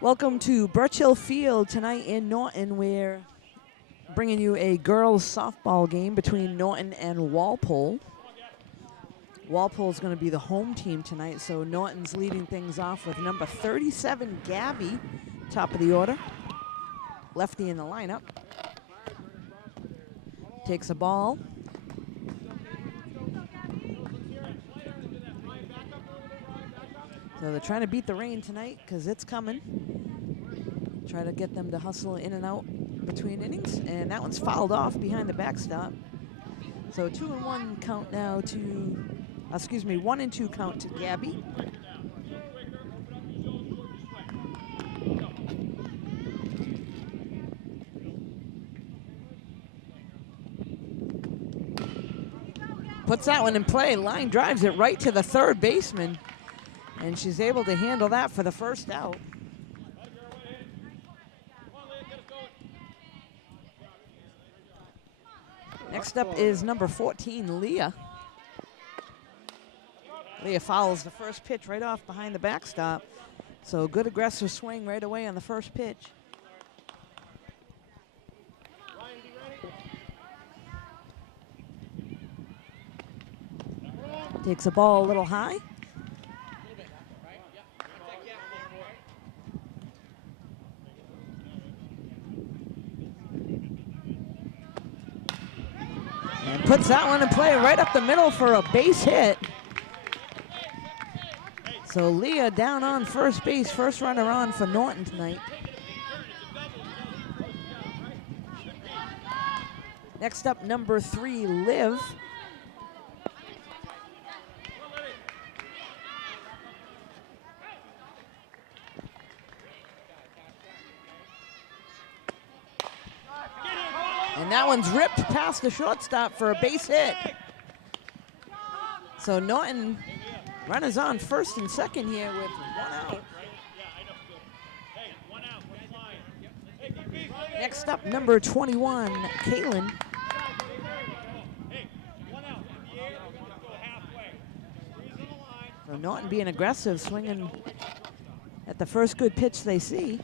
Welcome to Birch Hill Field tonight in Norton. We're bringing you a girls softball game between Norton and Walpole. Walpole's going to be the home team tonight, so Norton's leading things off with number 37, Gabby, top of the order. Lefty in the lineup. Takes a ball. So they're trying to beat the rain tonight because it's coming. Try to get them to hustle in and out between innings, and that one's fouled off behind the backstop. So 2-1 count now to, 1-2 count to Gabby. Puts that one in play. Line drives it right to the third baseman, and she's able to handle that for the first out. Next up is number 14, Leah. Leah fouls the first pitch right off behind the backstop. So good aggressive swing right away on the first pitch. Takes a ball a little high. And puts that one in play right up the middle for a base hit. So Leah down on first base, first runner on for Norton tonight. Next up, number 3, Liv. And that one's ripped past the shortstop for a base hit. So Norton runners on first and second here with 1 out. Next up, number 21, Kaylin. So Norton being aggressive, swinging at the first good pitch they see.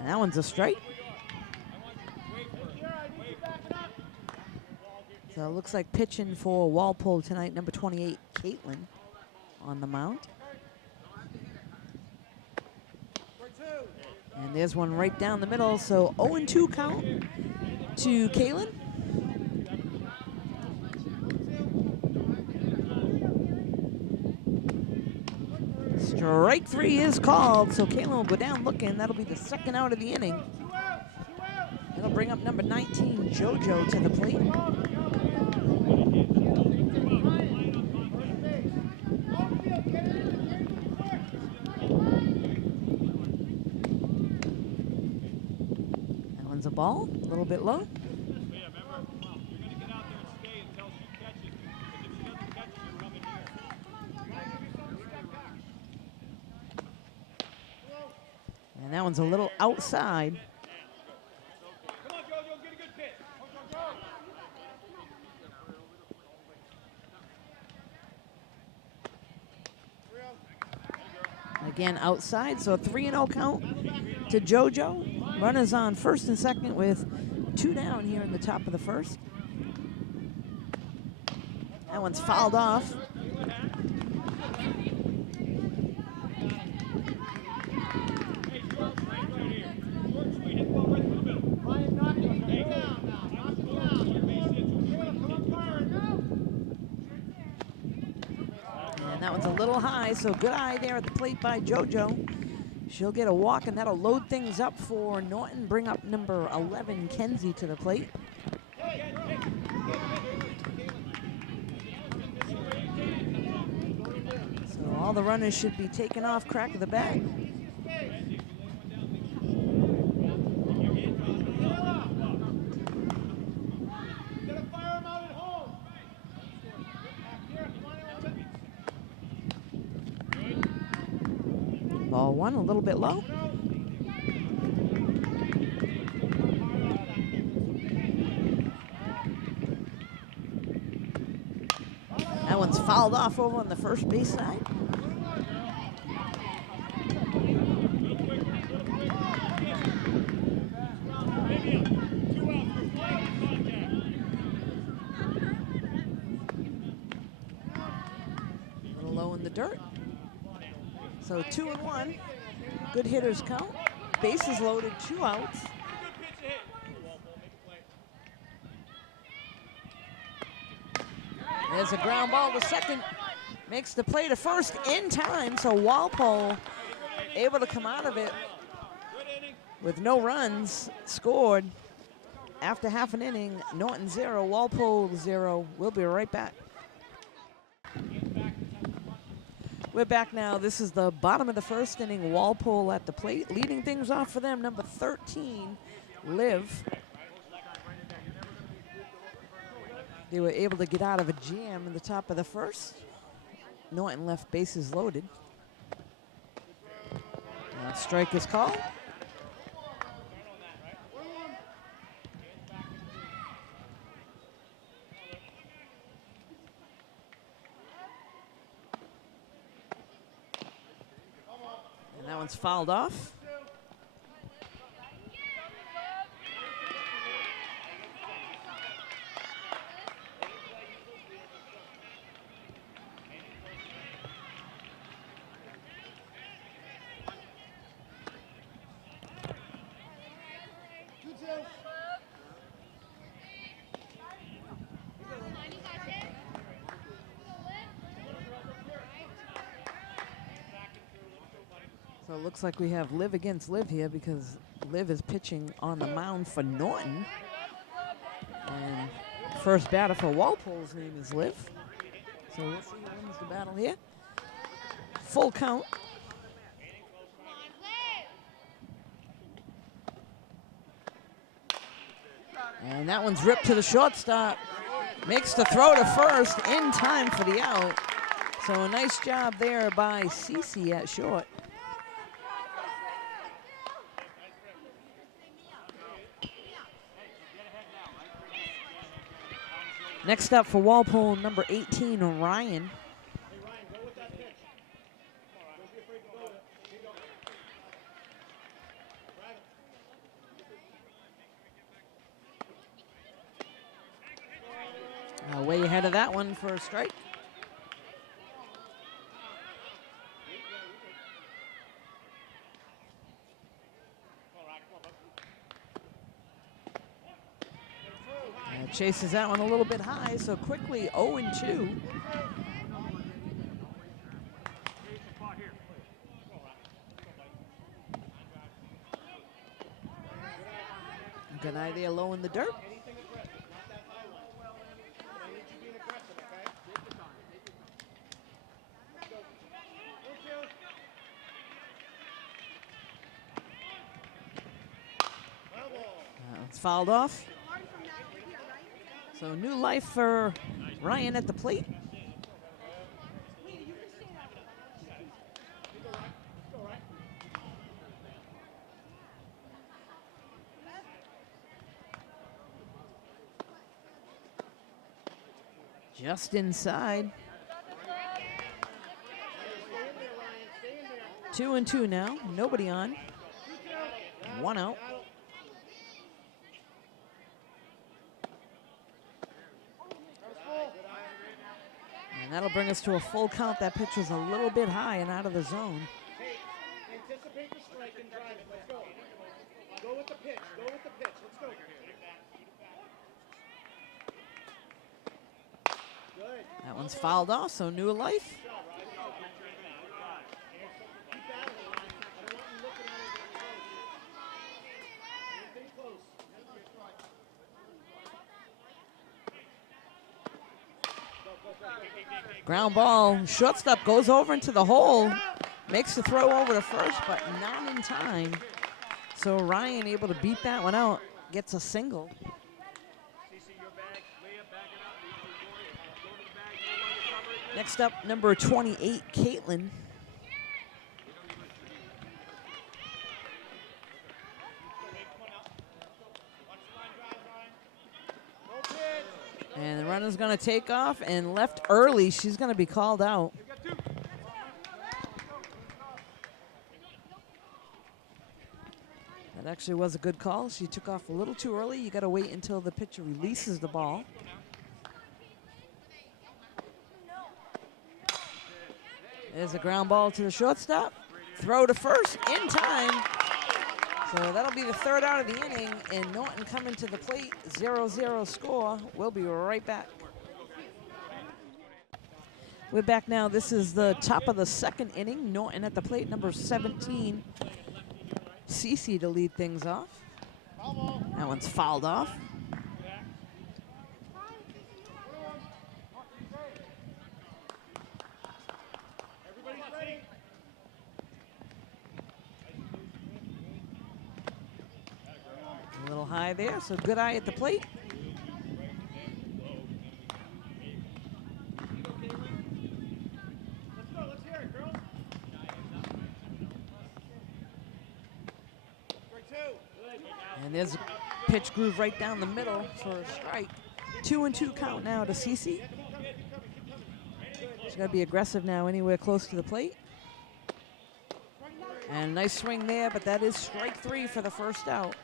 And that one's a strike. So it looks like pitching for Walpole tonight, number 28, Caitlin, on the mound. And there's one right down the middle, so 0-2 count to Caitlin. Strike 3 is called, so Caitlin will go down looking. That'll be the second out of the inning. That'll bring up number 19, JoJo, to the plate. That one's a ball, a little bit low. And that one's a little outside. Again, outside, so a 3-0 count to JoJo. Runners on first and second with 2 down here in the top of the first. That one's fouled off. That one's a little high, so good eye there at the plate by JoJo. She'll get a walk, and that'll load things up for Norton. Bring up number 11, Kenzie, to the plate. So all the runners should be taken off crack of the bat. Ball 1, a little bit low. That one's fouled off over on the first base side. dirt. So 2-1. Good hitters count. Bases loaded, 2 outs. There's a ground ball to second. Makes the play to first in time, so Walpole able to come out of it with no runs scored. After half an inning, Norton 0, Walpole 0. We'll be right back. We're back now. This is the bottom of the first inning. Walpole at the plate. Leading things off for them, number 13, Liv. They were able to get out of a jam in the top of the first. Norton left bases loaded. Now strike is called. And that one's fouled off. So it looks like we have Liv against Liv here because Liv is pitching on the mound for Norton. And first batter for Walpole's name is Liv. So we'll see who wins the battle here. Full count. And that one's ripped to the shortstop. Makes the throw to first in time for the out. So a nice job there by Cece at short. Next up for Walpole, number 18, Ryan. Way ahead of that one for a strike. Chases that one a little bit high, so quickly 0-2. Good idea, low in the dirt. It's fouled off. So new life for Ryan at the plate. Just inside. 2-2 now, nobody on. 1 out. And that'll bring us to a full count. That pitch was a little bit high and out of the zone. Anticipate the strike and drive it. Let's go. Go with the pitch. Go with the pitch. Let's go. Good. That one's fouled off, so new life. Ground ball, shortstop goes over into the hole, makes the throw over to first, but not in time. So Ryan able to beat that one out, gets a single. Next up, number 28, Caitlin. And the runner's going to take off and left early. She's going to be called out. That actually was a good call. She took off a little too early. You got to wait until the pitcher releases the ball. There's a ground ball to the shortstop. Throw to first in time. So that'll be the third out of the inning, and Norton coming to the plate, 0-0 score. We'll be right back. We're back now. This is the top of the second inning. Norton at the plate, number 17. Cece to lead things off. That one's fouled off. A little high there, so good eye at the plate. And there's a pitch groove right down the middle for a strike. 2-2 count now to Cece. She's got to be aggressive now anywhere close to the plate. And a nice swing there, but that is strike 3 for the first out.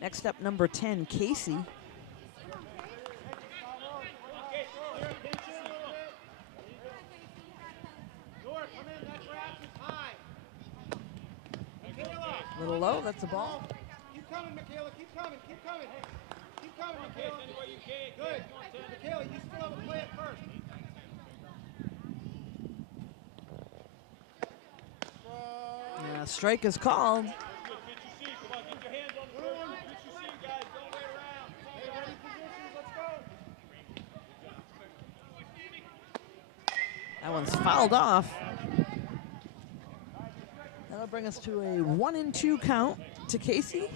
Next up, number 10, Casey. A little low, that's a ball. Keep coming, Michaela, keep coming, keep coming. Keep coming, Michaela. Good. Michaela, you still have a play at first. Strike is called. That one's fouled off. That'll bring us to a 1-2 count to Casey.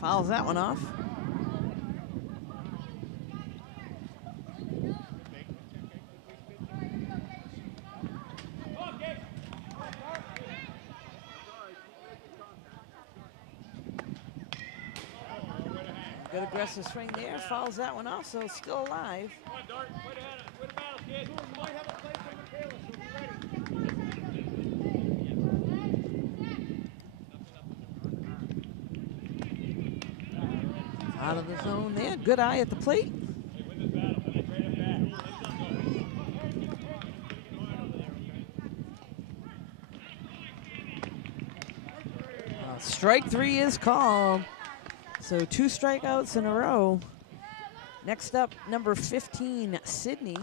Fouls that one off. Good aggressive swing there, fouls that one off, so still alive. Out of the zone there, good eye at the plate. Strike 3 is called. So 2 strikeouts in a row. Next up, number 15, Sydney.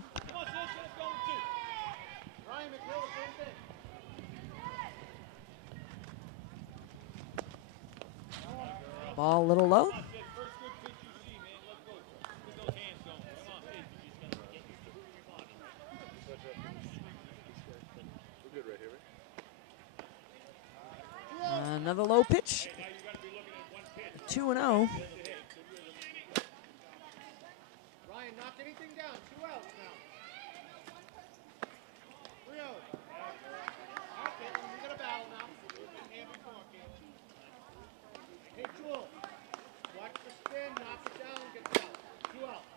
Ball a little low. Another low pitch. 2-0. Ryan, knock anything down. 2 outs now. 3-0. Okay, we got a battle now. Hey, Jewel. Watch the spin, knock it down, and get down. 2 outs.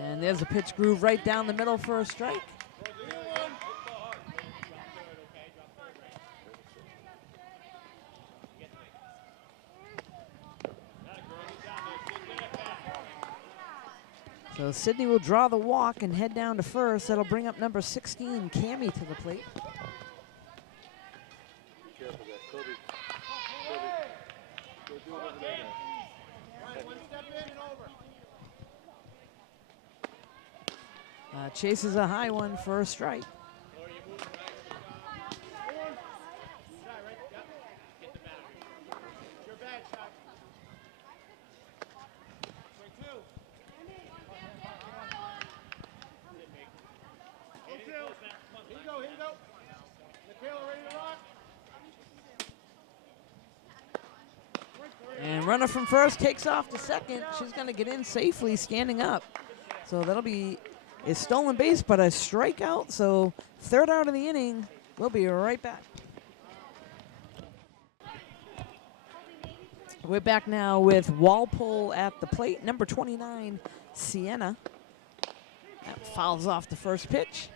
And there's a pitch groove right down the middle for a strike. So Sydney will draw the walk and head down to first. That'll bring up number 16, Cammie, to the plate. Be careful there, Kobe. Go do it over there now. Ryan, 1 step in and over. Chases a high one for a strike. And runner from first takes off to second. She's going to get in safely standing up. So that'll be a stolen base, but a strikeout. So third out of the inning. We'll be right back. We're back now with Walpole at the plate. Number 29, Sienna. That fouls off the first pitch.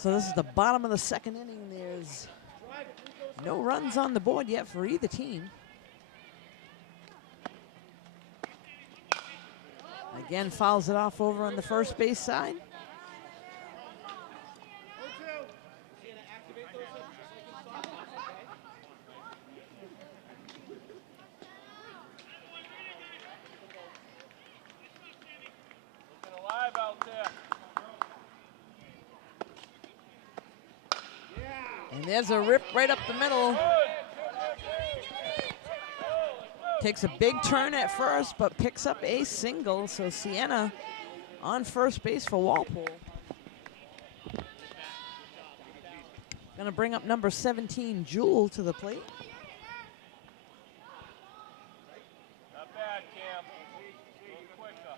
So this is the bottom of the second inning. There's no runs on the board yet for either team. Again, fouls it off over on the first base side. And there's a rip right up the middle. Takes a big turn at first, but picks up a single. So Sienna on first base for Walpole. Gonna bring up number 17, Jewel, to the plate. Not bad, Cam. A little quicker.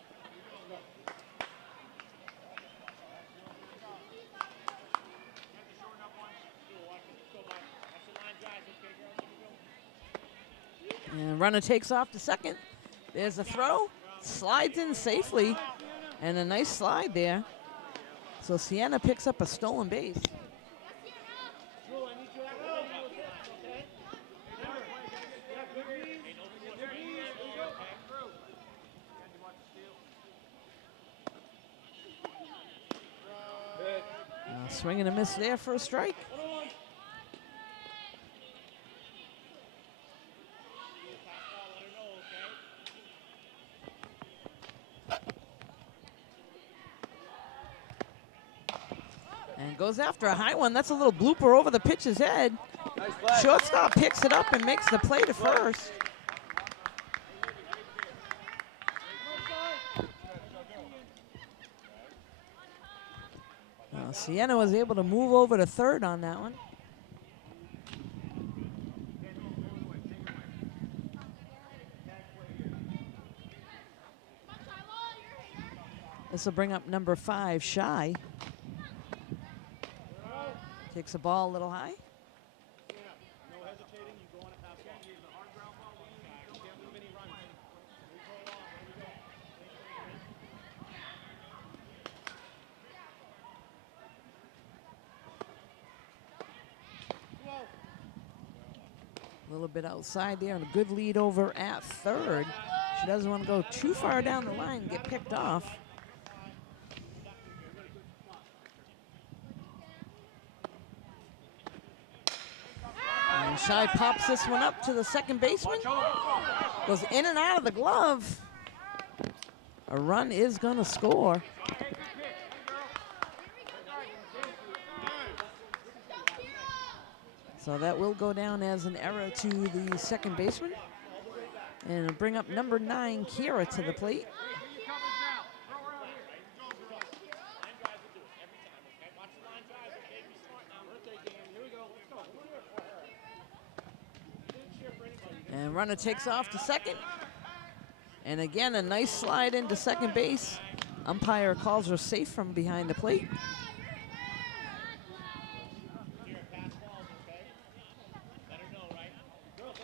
And runner takes off to second. There's a throw, slides in safely, and a nice slide there. So Sienna picks up a stolen base. Swing and a miss there for a strike. And goes after a high one. That's a little blooper over the pitcher's head. Nice play. Shortstop picks it up and makes the play to first. Sienna was able to move over to third on that one. This will bring up number 5, Shy. Takes the ball a little high. A little bit outside there and a good lead over at third. She doesn't want to go too far down the line and get picked off. And Shy pops this one up to the second baseman. Goes in and out of the glove. A run is going to score. So that will go down as an error to the second baseman. And bring up number 9, Kira, to the plate. And runner takes off to second. And again, a nice slide into second base. Umpire calls her safe from behind the plate.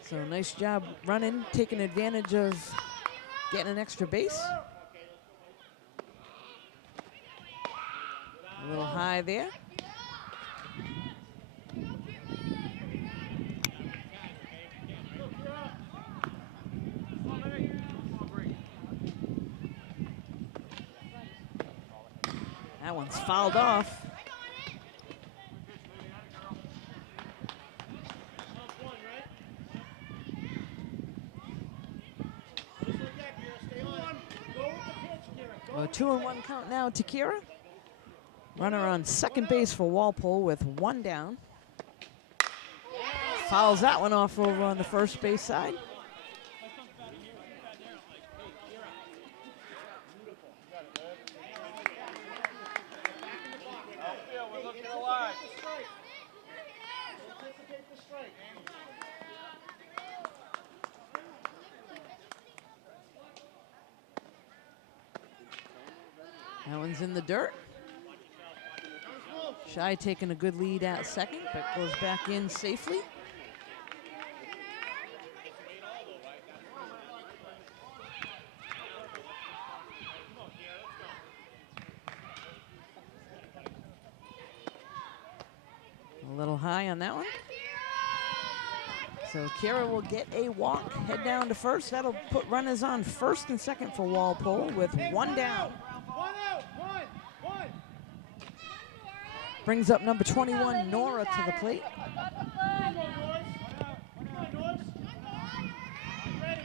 So nice job running, taking advantage of getting an extra base. A little high there. That one's fouled off. A 2-1 count now to Kira. Runner on second base for Walpole with 1 down. Fouls that one off over on the first base side. We're looking alive. That one's in the dirt. Shy taking a good lead at second, but goes back in safely. little high on that one. So Kira will get a walk, head down to first. That'll put runners on first and second for Walpole with one down. One out. One. Brings up number 21, Nora, to the plate. Come on, Norris. Come on, Norris. Ready.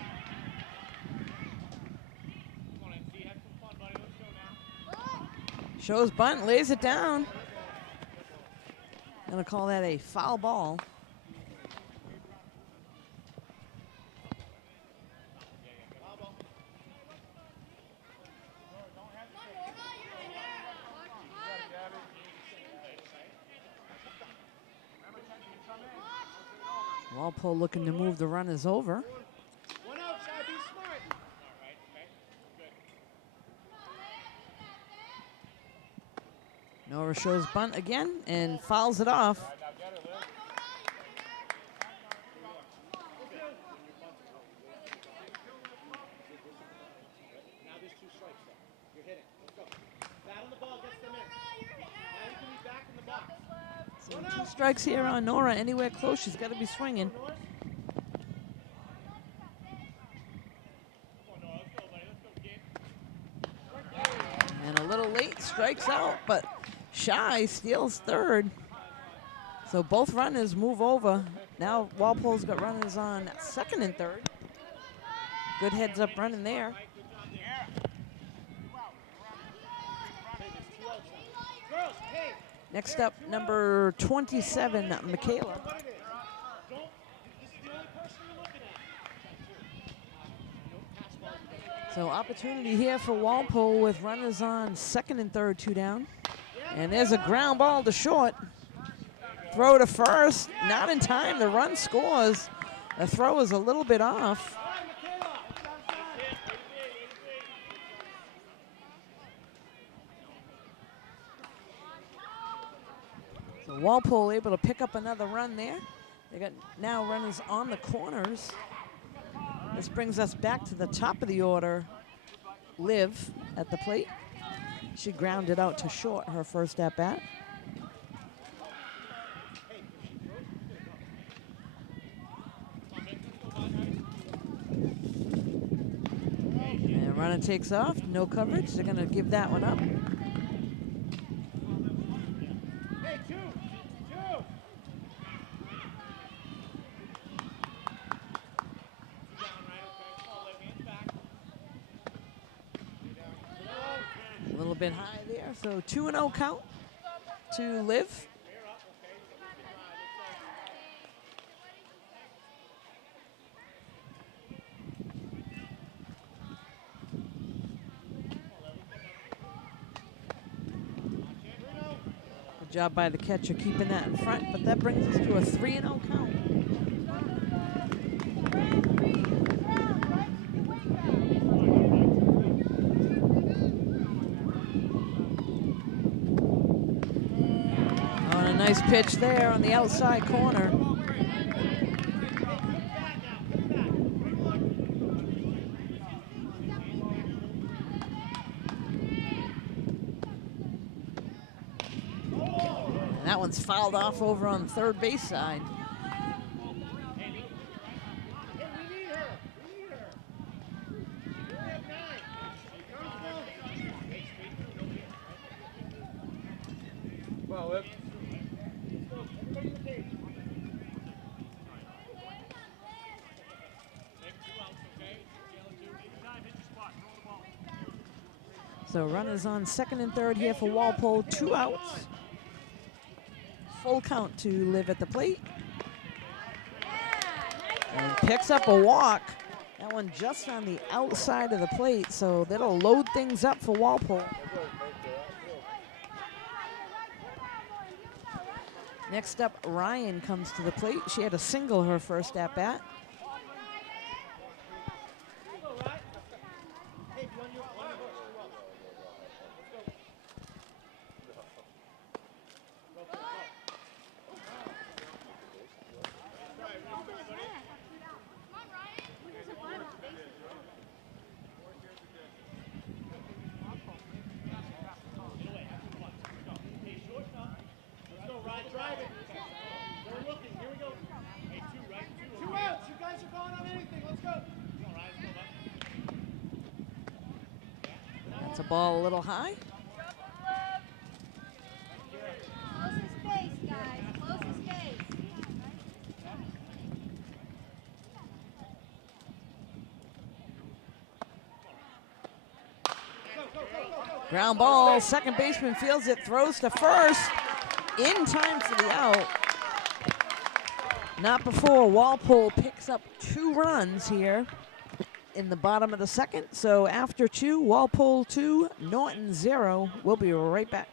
Come on, MC. Have some fun, buddy. Let's go now. Shows bunt, lays it down. Gonna call that a foul ball. Walpole looking to move the runners over. One out, Shy. Be smart. Nora shows bunt again and fouls it off. Now there's 2 strikes though. You're hitting. Let's go. Bat on the ball gets them in. Now you can be back in the box. So 2 strikes here on Nora. Anywhere close, she's got to be swinging. Norris. Come on, Noah. Let's go, buddy. Let's go, kid. And a little late, strikes out, but Shy steals third. So both runners move over. Now Walpole's got runners on second and third. Good heads up running there. Girls, hey. Next up, number 27, Michaela. What it is. Don't. This is the only person you're looking at. So opportunity here for Walpole with runners on second and third, 2 down. And there's a ground ball to short. Throw to first, not in time. The run scores. The throw is a little bit off. All right, Michaela. So Walpole able to pick up another run there. They got now runners on the corners. This brings us back to the top of the order. Liv at the plate. She grounded out to short her first at bat. And runner takes off, no coverage. They're gonna give that one up. Hey, 2. A little bit high there, so 2-0 count to Liv. Good job by the catcher keeping that in front, but that brings us to a 3-0 count. Nice pitch there on the outside corner. And that one's fouled off over on the third base side. Well, Liv. So runners on second and third here for Walpole, 2 outs. Full count to Liv at the plate. And picks up a walk. That one just on the outside of the plate, so that'll load things up for Walpole. Next up, Ryan comes to the plate. She had a single her first at bat. ball a little high. Close his face, guys. Close his face. Ground ball, second baseman fields it, throws to first, in time for the out. Not before Walpole picks up 2 runs here in the bottom of the second. So after 2, Walpole 2, Norton 0. We'll be right back.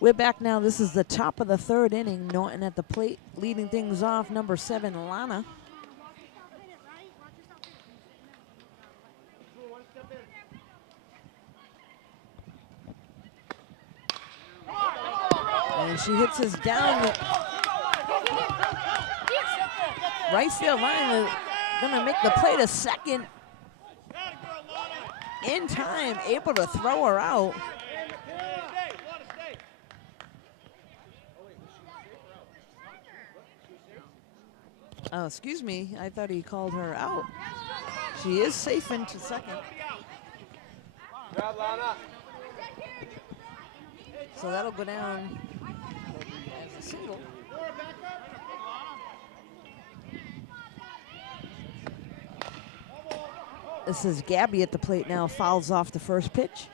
We're back now. This is the top of the 3rd inning. Norton at the plate, leading things off, number 7, Lana. And she hits us down the right field line. They're gonna make the play to second. In time, able to throw her out. Oh, excuse me, I thought he called her out. She is safe into second. Grab Lana. So that'll go down as a single. This is Gabby at the plate now, fouls off the first pitch.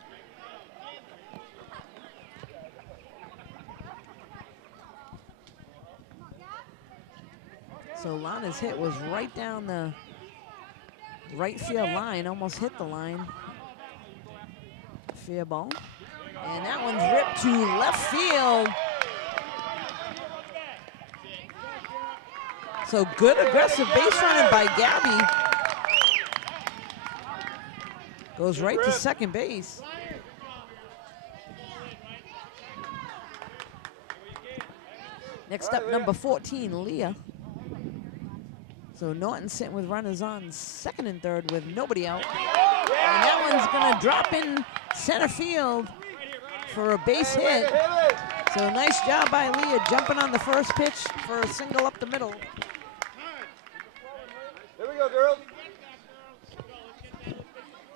So Lana's hit was right down the right field line, almost hit the line. Fair ball. And that one's ripped to left field. So good aggressive base running by Gabby. Goes right to second base. Next up, number 14, Leah. So Norton sitting with runners on second and third with nobody out. And that one's gonna drop in center field for a base hit. So nice job by Leah jumping on the first pitch for a single up the middle. Here we go, girls.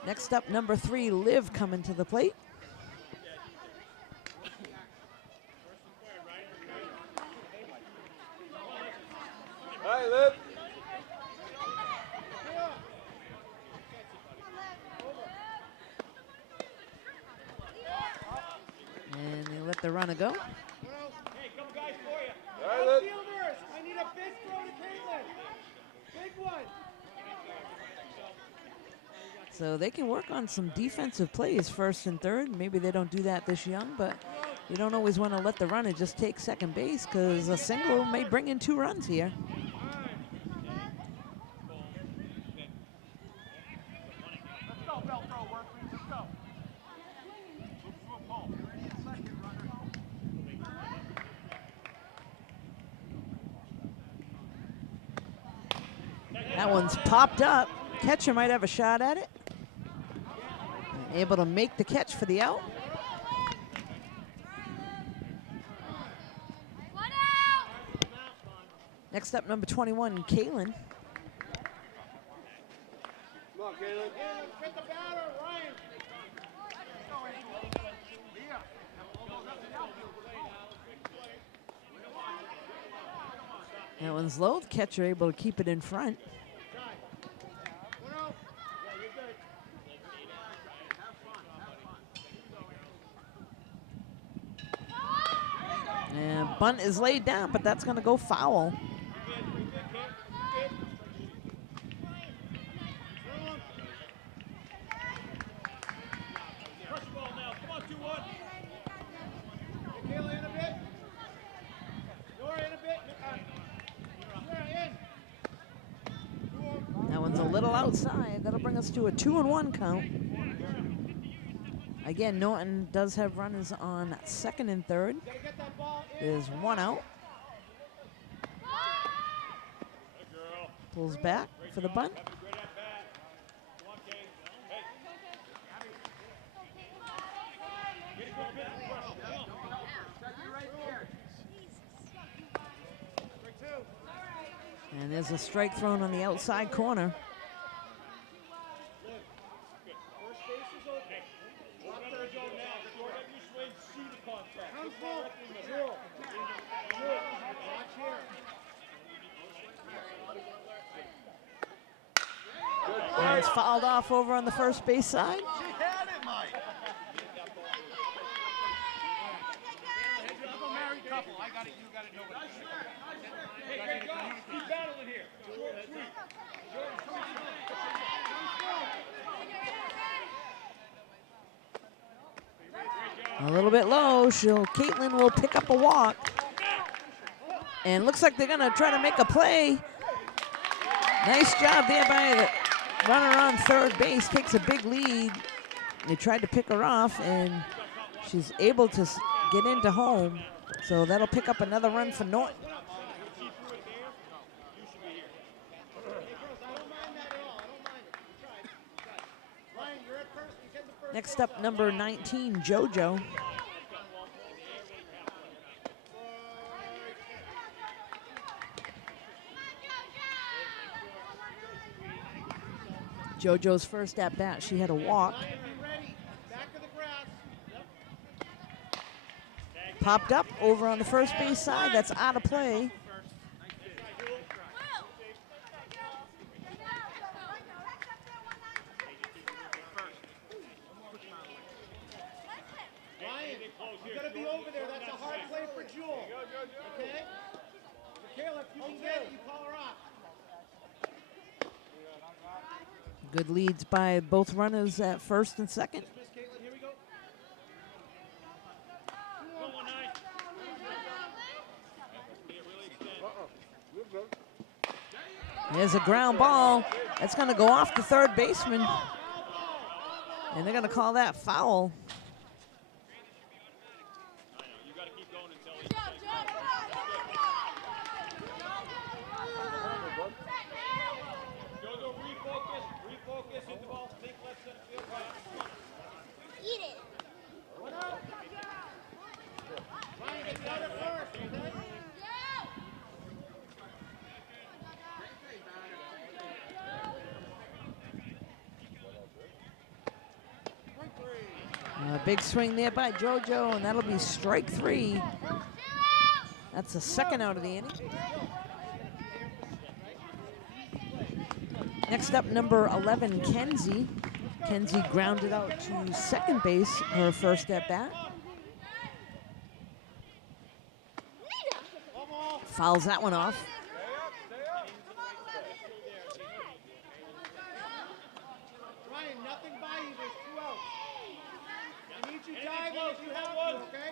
Next up, number 3, Liv coming to the plate. All right, Liv. And they let the runner go. Hey, couple guys for you. All right, Liv. Fielders, I need a big throw to Caitlin. Big one. So they can work on some defensive plays first and third. Maybe they don't do that this young, but you don't always want to let the runner just take second base because a single may bring in 2 runs here. Let's go, belt throw, work. Let's go. That one's popped up. Catcher might have a shot at it. Able to make the catch for the out. Next up, number 21, Kaylin. Come on, Caitlin. Get the batter, Ryan. That one's low. The catcher able to keep it in front. And bunt is laid down, but that's going to go foul. Kayla in a bit. Nora in a bit. That one's a little outside. That'll bring us to a 2-1 count. Again, Norton does have runners on second and third. There's 1 out. Pulls back for the bunt. And there's a strike thrown on the outside corner. First baseman one's fouled off over on the first base side. She had it, Mike. I'm a married couple. I got it. You got it. Nobody. Hey, go. Keep battling here. A little bit low. Caitlin will pick up a walk. And looks like they're going to try to make a play. Nice job there by the runner on third base. Takes a big lead. They tried to pick her off, and she's able to get into home. So that'll pick up another run for Norton. Next up, number 19, JoJo. JoJo's first at bat, she had a walk. Popped up over on the first base side. That's out of play. You gotta be over there. That's a hard play for Jewel. Okay? Michaela, if you can get it, you call her off. Good leads by both runners at first and second. Miss Caitlin, here we go. There's a ground ball. That's going to go off the third baseman. And they're going to call that foul. Big swing there by JoJo, and that'll be strike three. That's the second out of the inning. Next up, number 11, Kenzie. Kenzie grounded out to second base, her first at bat. Fouls that one off. Ryan, nothing by you. There's 2 outs. I need you diving if you have to, okay?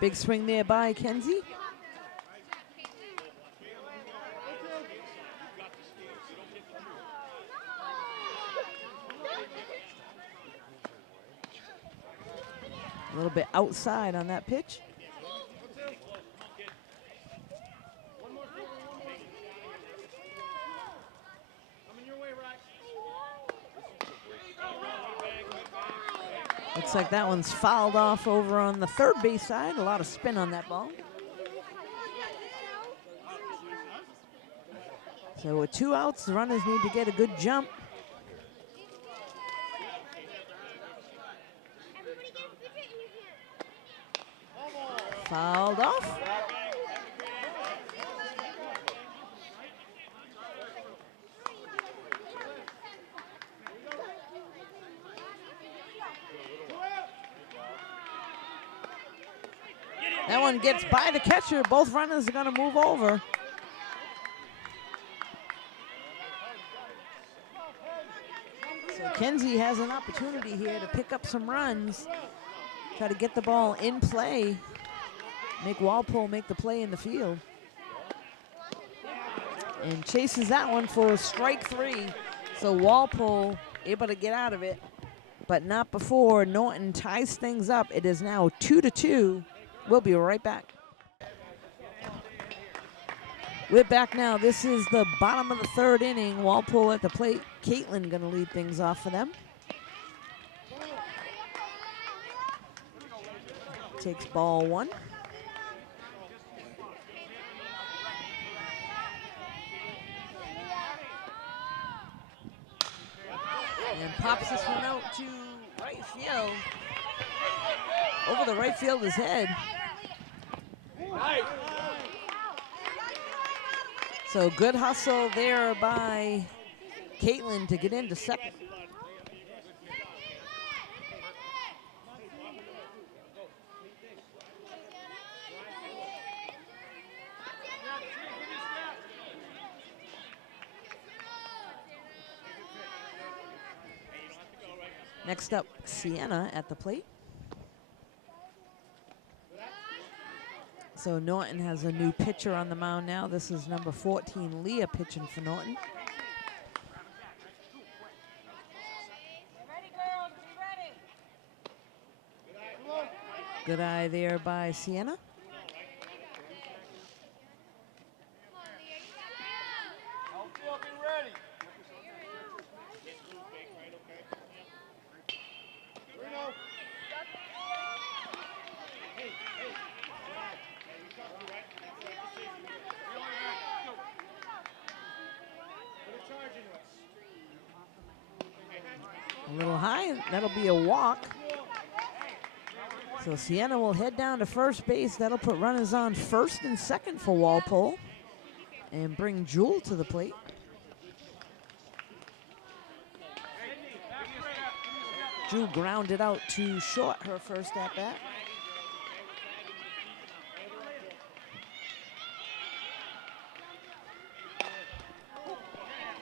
Big swing there by Kenzie. A little bit outside on that pitch. Looks like that one's fouled off over on the third base side. A lot of spin on that ball. So with 2 outs, the runners need to get a good jump. Fouled off. That one gets by the catcher. Both runners are going to move over. So Kenzie has an opportunity here to pick up some runs, try to get the ball in play, make Walpole make the play in the field. And chases that one for strike three. So Walpole able to get out of it, but not before Norton ties things up. It is now 2-2. We'll be right back. We're back now. This is the bottom of the third inning. Walpole at the plate. Caitlin gonna lead things off for them. Takes ball one. And pops this one out to right field. Over the right fielder's head. So good hustle there by Caitlin to get into second. Next up, Sienna at the plate. So Norton has a new pitcher on the mound now. This is number 14, Leah, pitching for Norton. Good eye there by Sienna. Outfield, be ready. A little high, that'll be a walk. So Sienna will head down to first base. That'll put runners on first and second for Walpole and bring Jewel to the plate. Jewel grounded out too short her first at bat.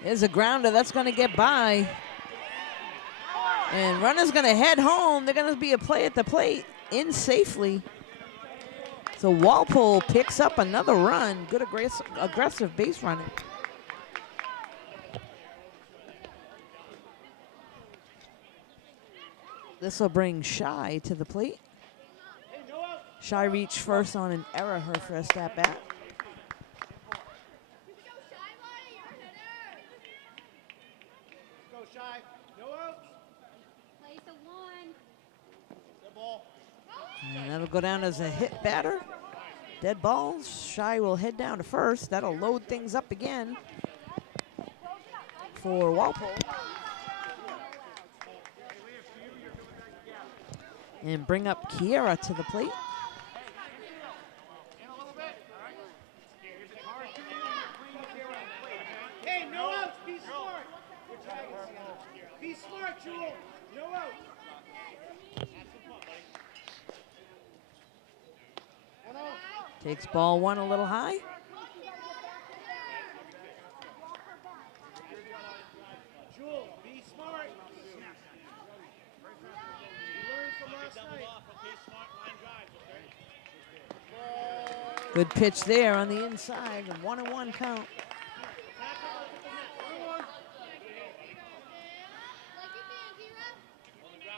There's a grounder that's going to get by. And runner's going to head home. They're going to be a play at the plate in safely. So Walpole picks up another run. Good aggressive base running. This will bring Shy to the plate. Shy reached first on an error her first at bat. Go, Shy. No outs. Place a one. Good ball. And that'll go down as a hit batter. Dead balls. Shy will head down to first. That'll load things up again for Walpole. And bring up Kiera to the plate. Hey, no outs. Be smart. Be smart, Jewel. No outs. One out. Takes ball one a little high. Jewel, be smart. You learned from last night. Good pitch there on the inside. A 1-1 count.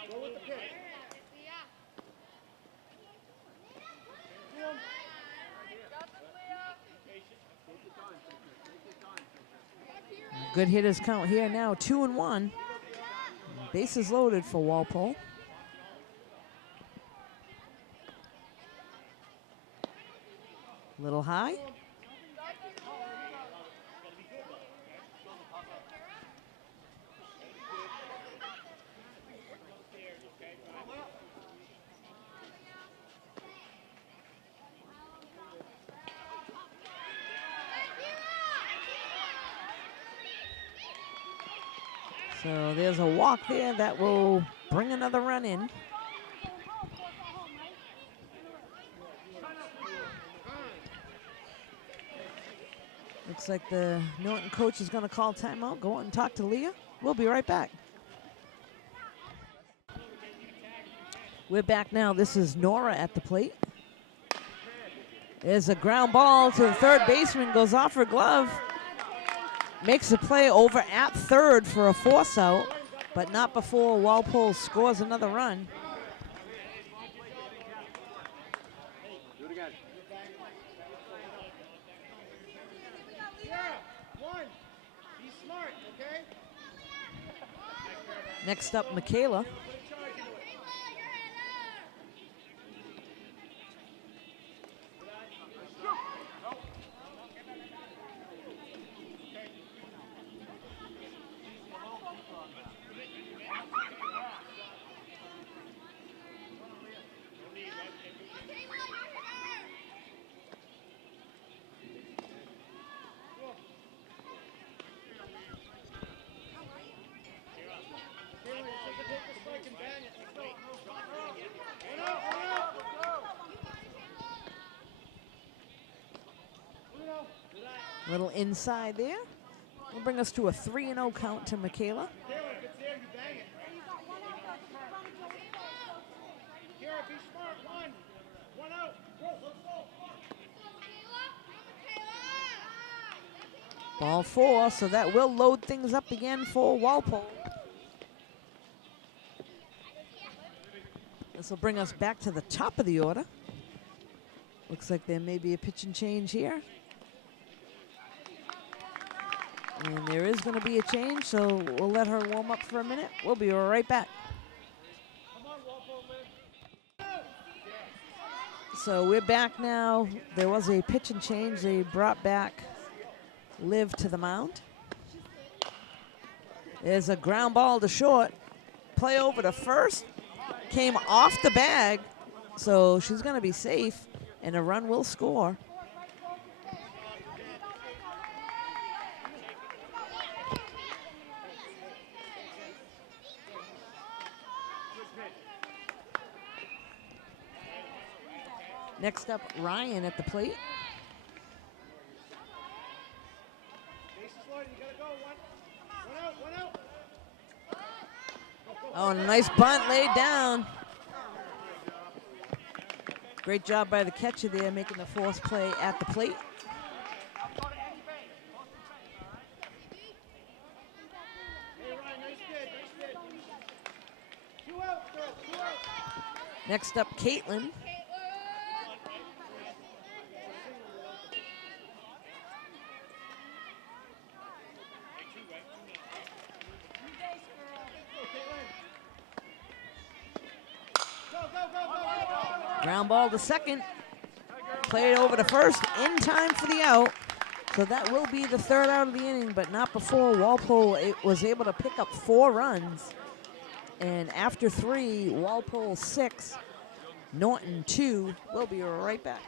Go with the pitch. Good hitters count here now, 2-1. Bases loaded for Walpole. Little high. So there's a walk there that will bring another run in. Looks like the Norton coach is going to call timeout. Go out and talk to Leah. We'll be right back. We're back now. This is Nora at the plate. There's a ground ball to the third baseman. Goes off her glove. Makes a play over at third for a force out, but not before Walpole scores another run. Do it again. Yeah, one. Be smart, okay? Next up, Michaela. Little inside there. Will bring us to a 3-0 count to Michaela. Kara, if it's there, you bang it. Kara, be smart. One out. Go, let's go. Ball 4, so that will load things up again for Walpole. This will bring us back to the top of the order. Looks like there may be a pitch and change here. And there is going to be a change, so we'll let her warm up for a minute. We'll be right back. Come on, Walpole, man. So we're back now. There was a pitch and change. They brought back Liv to the mound. There's a ground ball to short. Play over to first. Came off the bag, so she's going to be safe, and a run will score. Next up, Ryan at the plate. Bases loaded, you gotta go. One out. Oh, nice bunt laid down. Great job by the catcher there, making the force play at the plate. Hey, Ryan, nice bid. 2 out, girl, 2 out. Next up, Caitlin. Ground ball to second. Played over to first in time for the out. So that will be the 3rd out of the inning, but not before Walpole was able to pick up 4 runs. And after 3, Walpole 6, Norton 2. We'll be right back.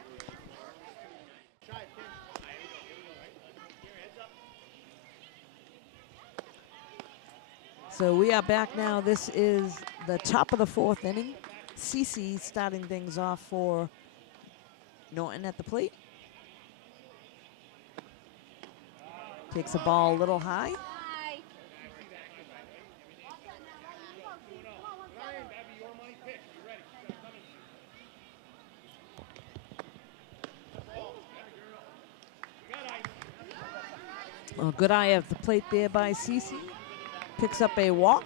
So we are back now. This is the top of the 4th inning. Cece starting things off for Norton at the plate. Takes a ball a little high. A good eye at the plate there by Cece. Picks up a walk.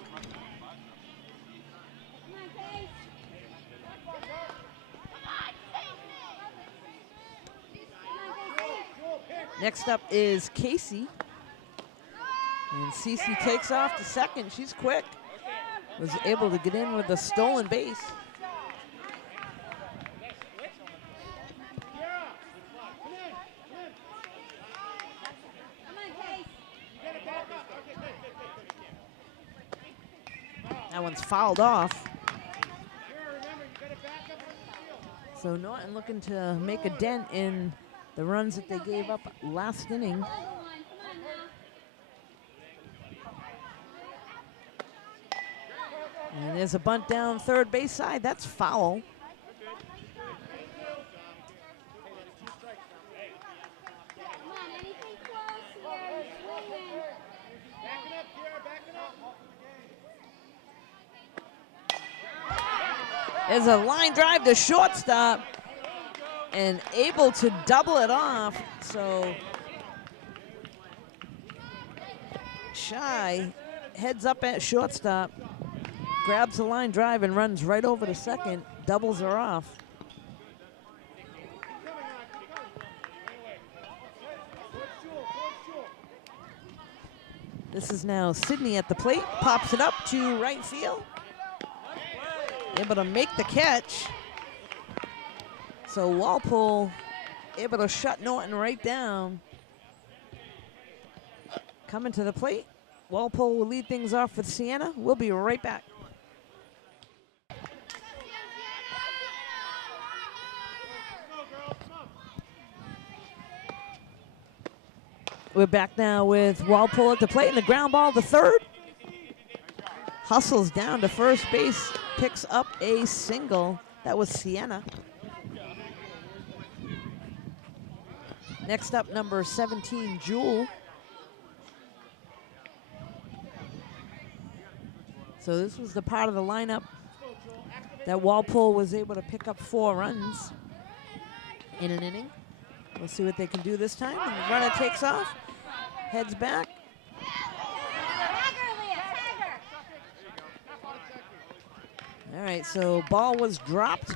Next up is Casey. And Cece takes off to second. She's quick. Was able to get in with a stolen base. That one's fouled off. So Norton looking to make a dent in the runs that they gave up last inning. And there's a bunt down third base side. That's foul. There's a line drive to shortstop and able to double it off. So Shy heads up at shortstop, grabs the line drive and runs right over to second, doubles her off. This is now Sydney at the plate, pops it up to right field. Able to make the catch. So Walpole able to shut Norton right down. Coming to the plate. Walpole will lead things off with Sienna. We'll be right back. We're back now with Walpole at the plate, and the ground ball to third. Hustles down to first base, picks up a single. That was Sienna. Next up, number 17, Jewel. So this was the part of the lineup that Walpole was able to pick up 4 runs in an inning. We'll see what they can do this time. And the runner takes off, heads back. All right, so ball was dropped,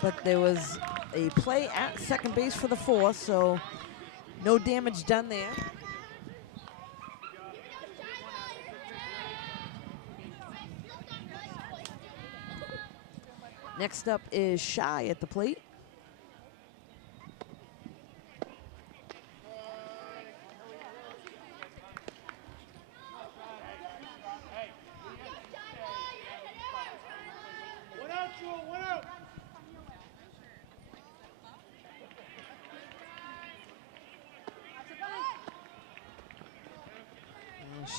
but there was a play at second base for the 4th, so no damage done there. Next up is Shy at the plate.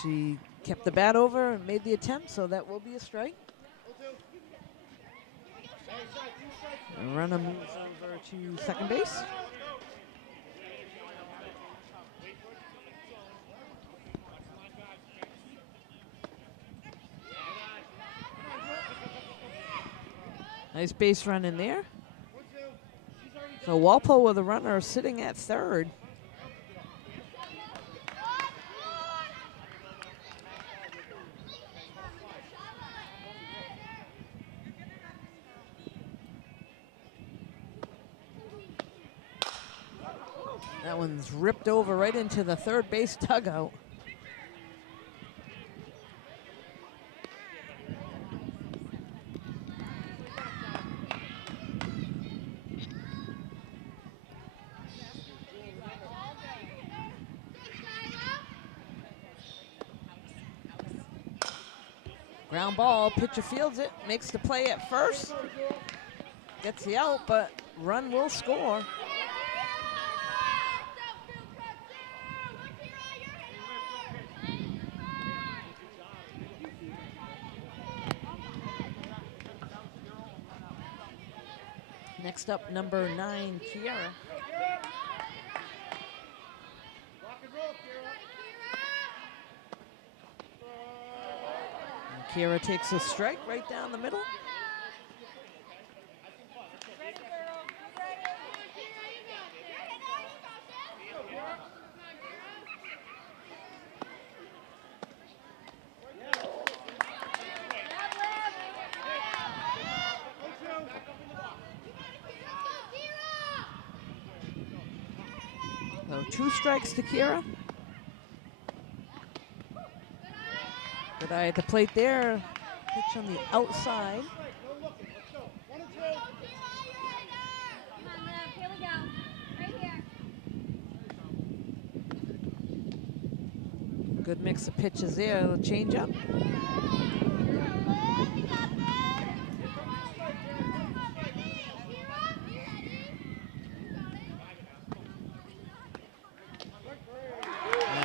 She kept the bat over and made the attempt, so that will be a strike. The runner moves over to second base. Nice base run in there. So Walpole with a runner sitting at third. That one's ripped over right into the third base dugout. Ground ball, pitcher fields it, makes the play at first. Gets the out, but run will score. Next up, number 9, Kiera. Kiera takes a strike right down the middle. So 2 strikes to Kiera. Good eye at the plate there. Pitch on the outside. Good mix of pitches there. A change up.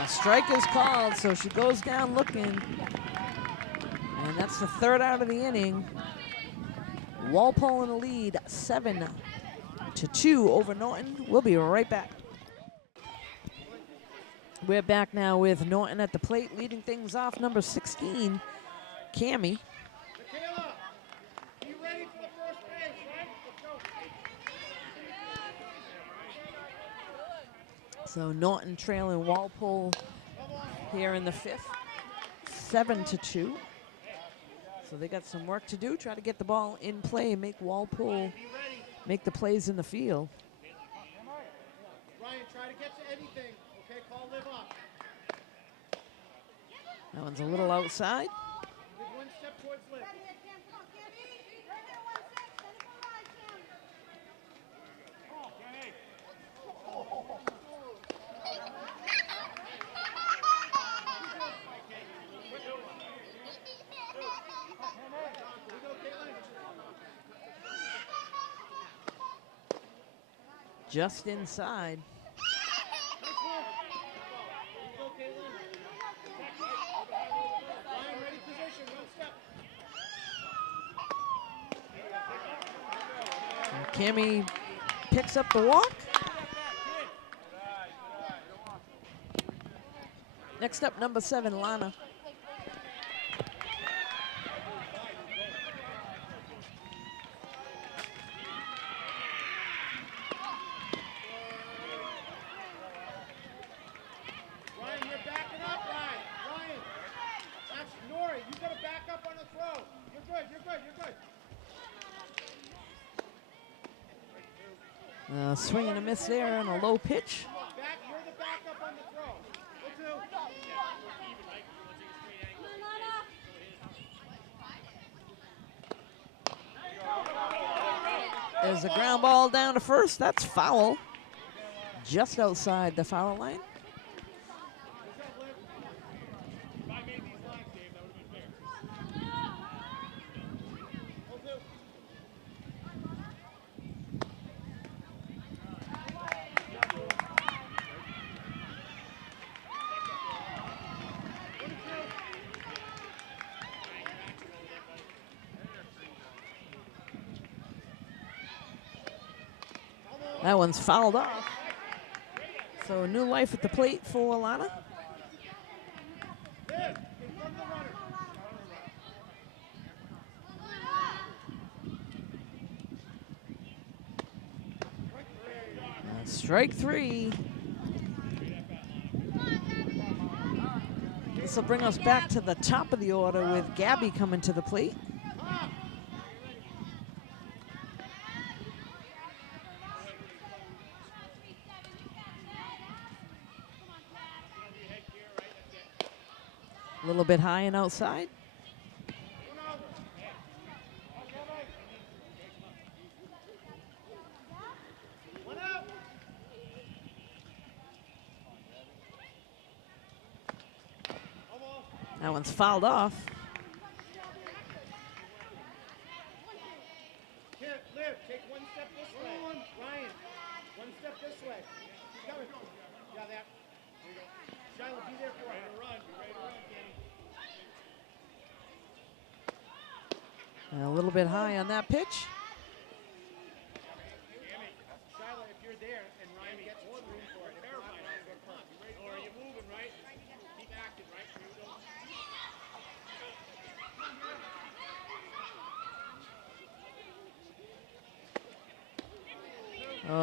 Strike is called, so she goes down looking. And that's the 3rd out of the inning. Walpole in the lead, 7-2 over Norton. We'll be right back. We're back now with Norton at the plate, leading things off, number 16, Cammie. So Norton trailing Walpole here in the 5th, 7-2. So they got some work to do, try to get the ball in play, make Walpole make the plays in the field. Ryan, try to get to anything. Okay, call live up. That one's a little outside. With 1 step towards live. Just inside. Cammie picks up the walk. Next up, number 7, Lana. Ryan, you're backing up, Ryan. Ryan. That's Nori. You got to back up on the throw. You're good. You're good. You're good. Swing and a miss there on a low pitch. Back. You're the backup on the throw. Go two. There's a ground ball down to first. That's foul. Just outside the foul line. If I made these lines, Dave, that would have been fair. Go two. That one's fouled off. So new life at the plate for Lana. There. In front of the runner. Strike 3. This will bring us back to the top of the order with Gabby coming to the plate. A little bit high and outside. One out. That one's fouled off. Here, Liv, take one step this way. Ryan, one step this way. Keep coming. Yeah, that. There you go. Shiloh, be there for it. Run. Be ready to run, Danny. A little bit high on that pitch. Shiloh, if you're there and Ryan gets room for it, if not, Ryan will come. Or are you moving, right? Keep acting, right? Here we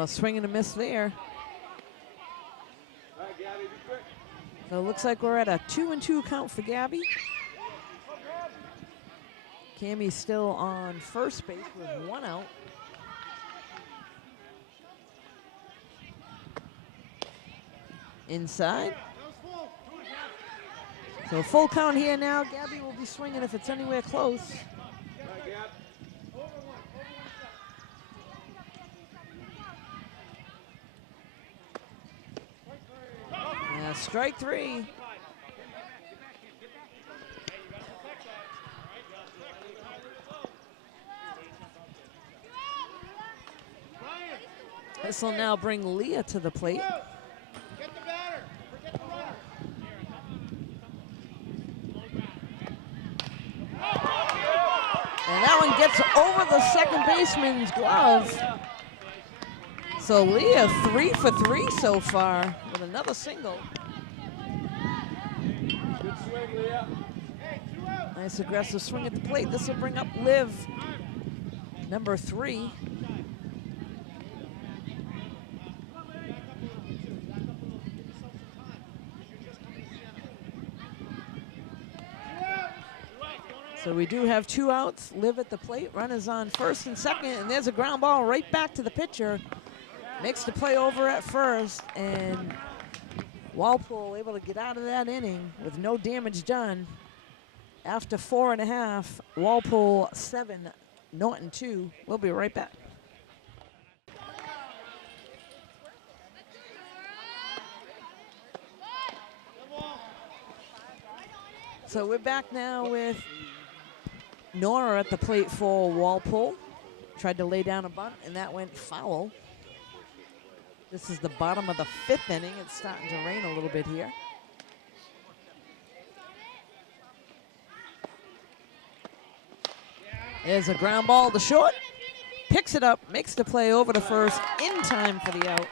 go. Swing and a miss there. All right, Gabby, be quick. So it looks like we're at a 2-2 count for Gabby. Cammie's still on first base with 1 out. Inside. So full count here now. Gabby will be swinging if it's anywhere close. All right, Gab. Strike 3. This will now bring Leah to the plate. Get the batter. Forget the runner. And that one gets over the second baseman's glove. So Leah 3 for 3 so far with another single. Good swing, Leah. Nice aggressive swing at the plate. This will bring up Liv, number 3. So we do have 2 outs. Liv at the plate. Runners on first and second. And there's a ground ball right back to the pitcher. Makes the play over at first. And Walpole able to get out of that inning with no damage done. After 4.5, Walpole 7, Norton 2. We'll be right back. So we're back now with Nora at the plate for Walpole. Tried to lay down a bunt, and that went foul. This is the bottom of the 5th inning. It's starting to rain a little bit here. There's a ground ball to short. Picks it up, makes the play over to first in time for the out.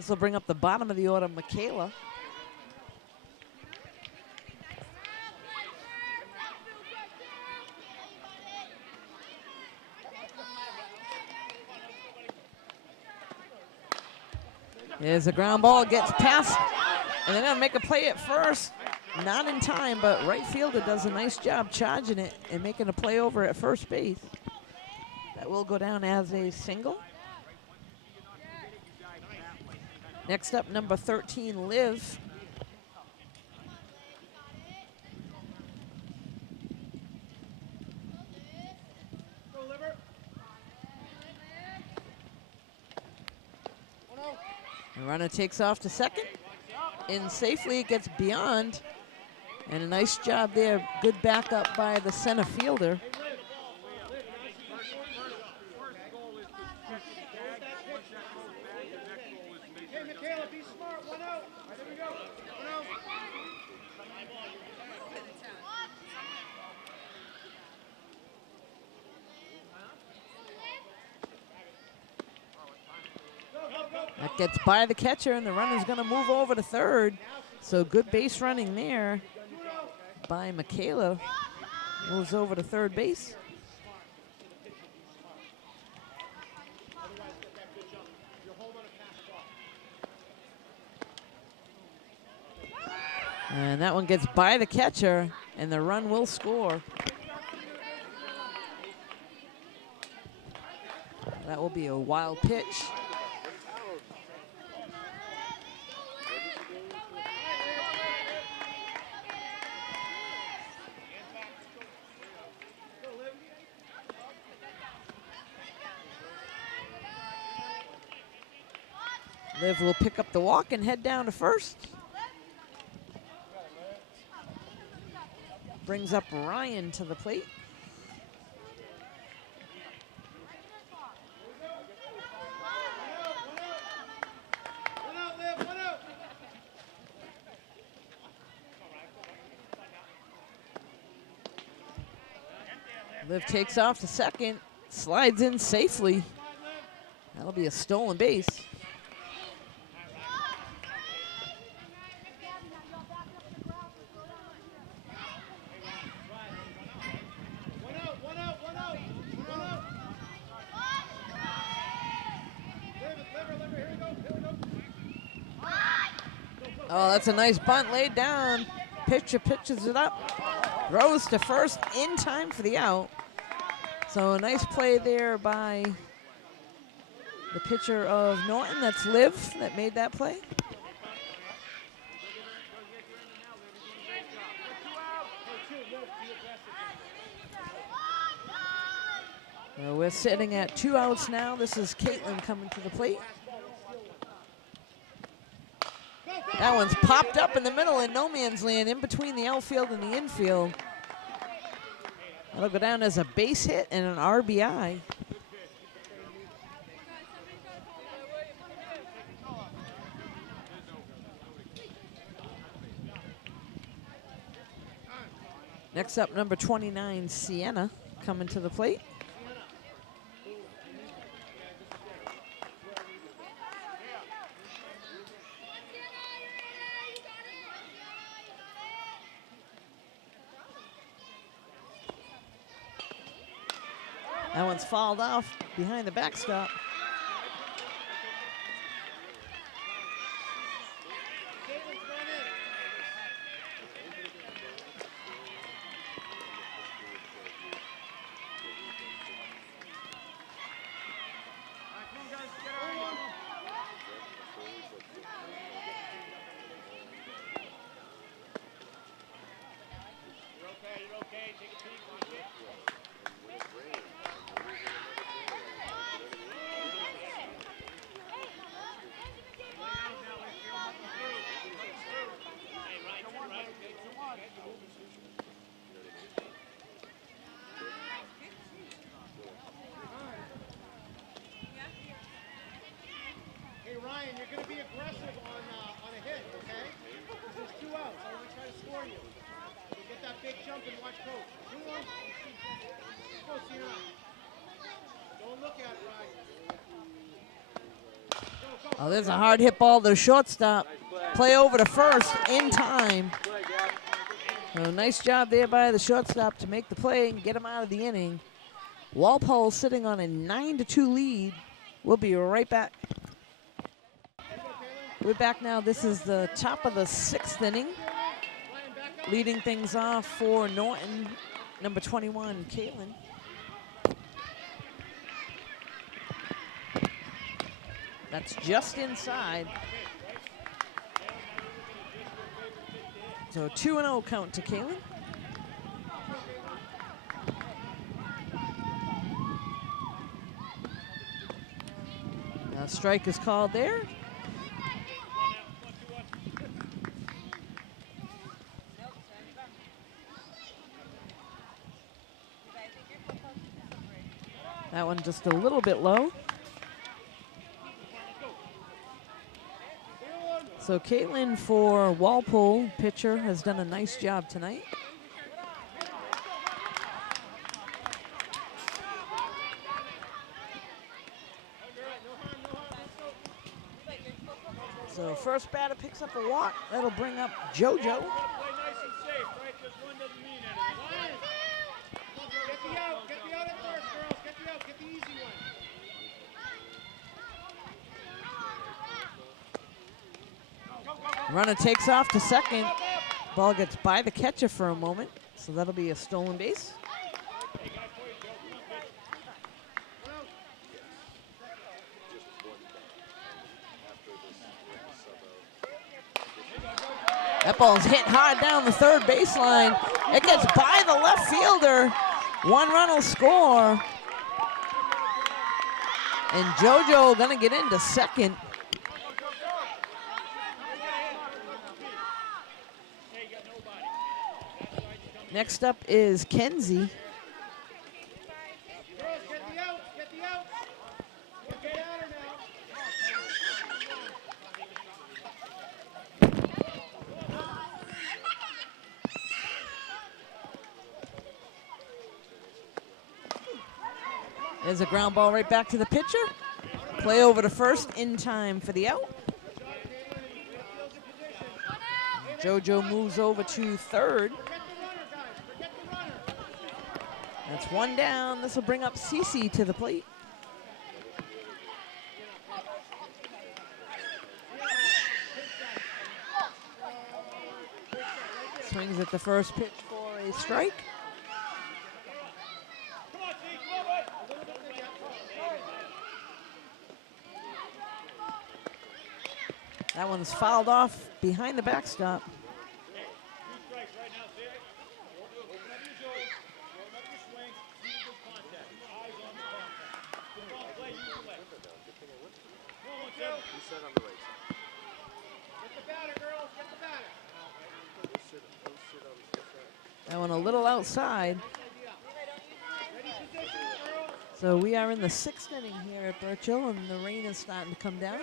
This will bring up the bottom of the order, Michaela. There's a ground ball, gets past, and they're gonna make a play at first. Not in time, but right fielder does a nice job charging it and making a play over at first base. That will go down as a single. Next up, number 13, Liv. Go, Liver. The runner takes off to second. In safely, it gets beyond. And a nice job there. Good backup by the center fielder. Hey, Michaela, be smart. 1 out. There we go. 1 out. That gets by the catcher, and the runner's going to move over to third. So good base running there by Michaela. Moves over to third base. And that one gets by the catcher, and the run will score. That will be a wild pitch. Liv will pick up the walk and head down to first. Brings up Ryan to the plate. Liv takes off to second, slides in safely. That'll be a stolen base. Oh, that's a nice bunt laid down. Pitcher pitches it up. Throws to first in time for the out. So a nice play there by the pitcher of Norton. That's Liv that made that play. So we're sitting at 2 outs now. This is Caitlin coming to the plate. That one's popped up in the middle in no man's land, in between the outfield and the infield. That'll go down as a base hit and an RBI. Next up, number 29, Sienna, coming to the plate. That one's fouled off behind the backstop. Hey, Ryan, you're going to be aggressive on a hit, okay? Because there's 2 outs. I want to try to score you. You get that big jump and watch coach. 2-1. Let's go, Sienna. Don't look at it, Ryan. Go. Oh, there's a hard hit ball to the shortstop. Play over to first in time. Play, Gap. So nice job there by the shortstop to make the play and get him out of the inning. Walpole sitting on a 9-2 lead. We'll be right back. We're back now. This is the top of the 6th inning. Leading things off for Norton, number 21, Caitlin. That's just inside. So 2-0 count to Caitlin. Now strike is called there. That one just a little bit low. So Caitlin for Walpole, pitcher, has done a nice job tonight. So first batter picks up a walk. That'll bring up JoJo. Play nice and safe, right? Because one doesn't mean anything. Get the out. Get the out at first, girls. Get the out. Get the easy one. Runner takes off to second. Ball gets by the catcher for a moment. So that'll be a stolen base. That ball's hit hard down the third baseline. It gets by the left fielder. One run will score. And JoJo gonna get into second. Next up is Kenzie. Girls, get the out. Get the out. Get the batter now. There's a ground ball right back to the pitcher. Play over to first in time for the out. JoJo moves over to third. That's one down. This will bring up Cece to the plate. Swings at the first pitch for a strike. That one's fouled off behind the backstop. That one a little outside. So we are in the 6th inning here at Birchill, and the rain is starting to come down.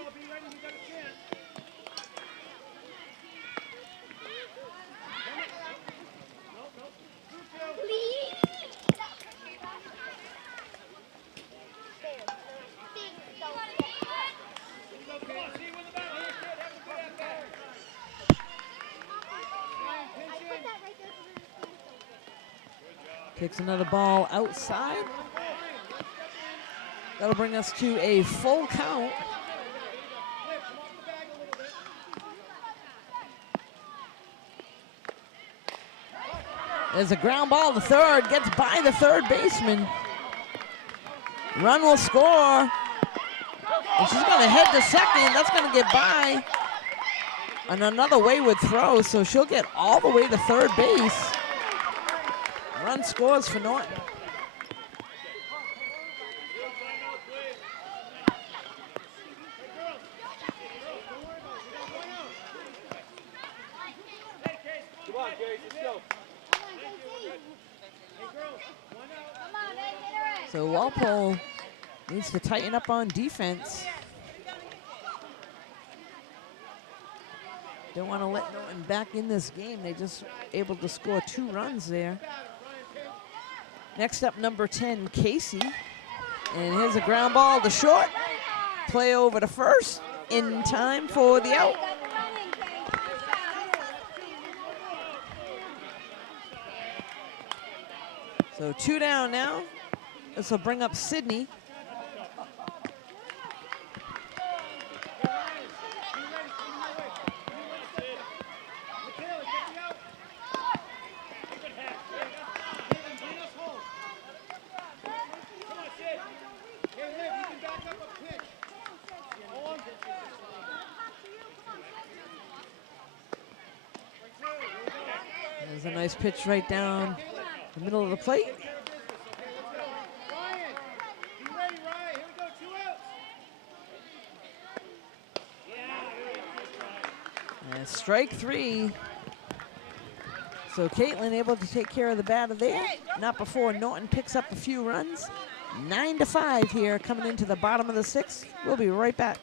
Takes another ball outside. That'll bring us to a full count. There's a ground ball to third, gets by the third baseman. Run will score. And she's gonna head to second, that's gonna get by. And another wayward throw, so she'll get all the way to third base. Run scores for Norton. Come on, Case, let's go. So Walpole needs to tighten up on defense. Don't want to let Norton back in this game. They just able to score 2 runs there. Next up, number 10, Casey. And here's a ground ball to short. Play over to first. in time for the out. Got the running, Case. Good shot. So 2 down now. This will bring up Sydney. There's a nice pitch right down the middle of the plate. Ryan, be ready, Ryan. Here we go, 2 outs. And strike 3. So Caitlin able to take care of the batter there. Not before Norton picks up a few runs. 9-5 here coming into the bottom of the 6th. We'll be right back.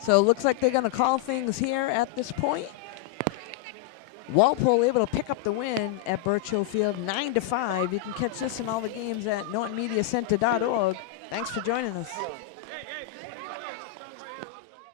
So it looks like they're going to call things here at this point. Walpole able to pick up the win at Birchill Field, 9-5. You can catch this in all the games at NortonMediaCenter.org. Thanks for joining us.